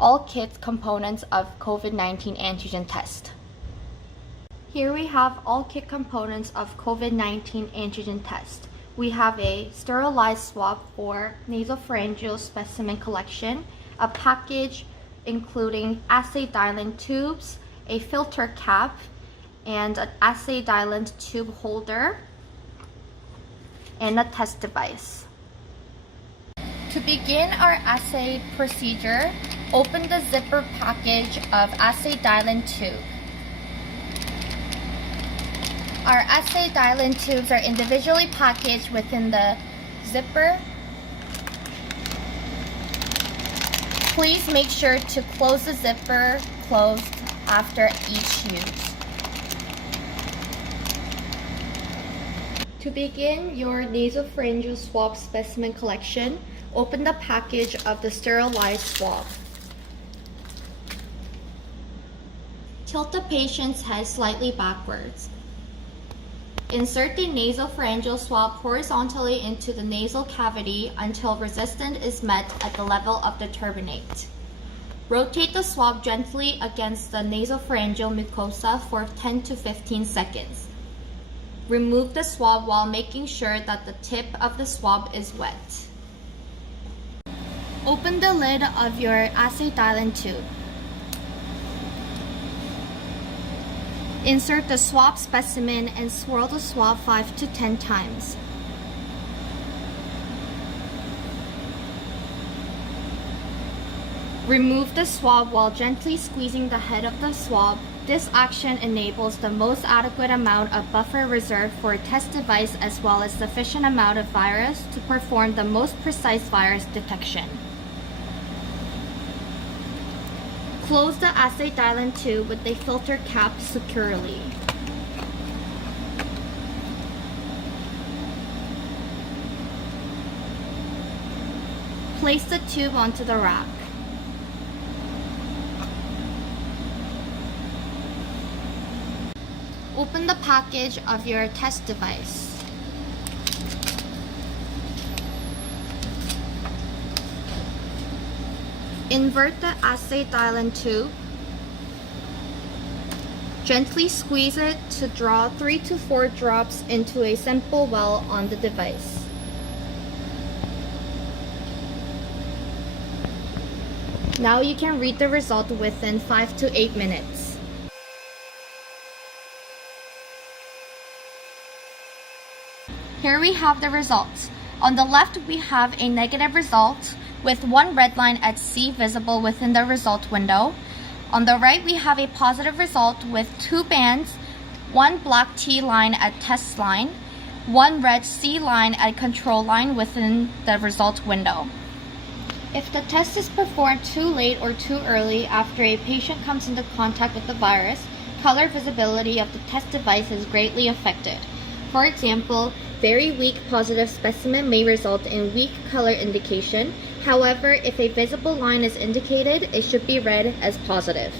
all kit components of COVID-19 antigen test. Here we have all kit components of COVID-19 antigen test. We have a sterilized swab for nasopharyngeal specimen collection, a package including assay dialing tubes, a filter cap, and an assay dialing tube holder, and a test device. To begin our assay procedure, open the zipper package of assay dialing tube. Our assay dialing tubes are individually packaged within the zipper. Please make sure to close the zipper closed after each use. To begin your nasopharyngeal swab specimen collection, open the package of the sterilized swab. Tilt the patient's head slightly backwards. Insert the nasopharyngeal swab horizontally into the nasal cavity until resistance is met at the level of the turbinate. Rotate the swab gently against the nasopharyngeal mucosa for 10 to 15 seconds. Remove the swab while making sure that the tip of the swab is wet. Open the lid of your assay dialing tube. Insert the swab specimen and swirl the swab 5 to 10 times. Remove the swab while gently squeezing the head of the swab. This action enables the most adequate amount of buffer reserved for a test device as well as sufficient amount of virus to perform the most precise virus detection. Close the assay dialing tube with a filter cap securely. Place the tube onto the rack. Open the package of your test device. Invert the assay dialing tube. Gently squeeze it to draw 3 to 4 drops into a simple well on the device. Now you can read the result within 5 to 8 minutes. Here we have the results. On the left, we have a negative result with one red line at C visible within the result window. On the right, we have a positive result with 2 bands, one black T line at test line, one red C line at control line within the result window. If the test is performed too late or too early after a patient comes into contact with the virus, color visibility of the test device is greatly affected. For example, very weak positive specimen may result in weak color indication. However, if a visible line is indicated, it should be read as positive.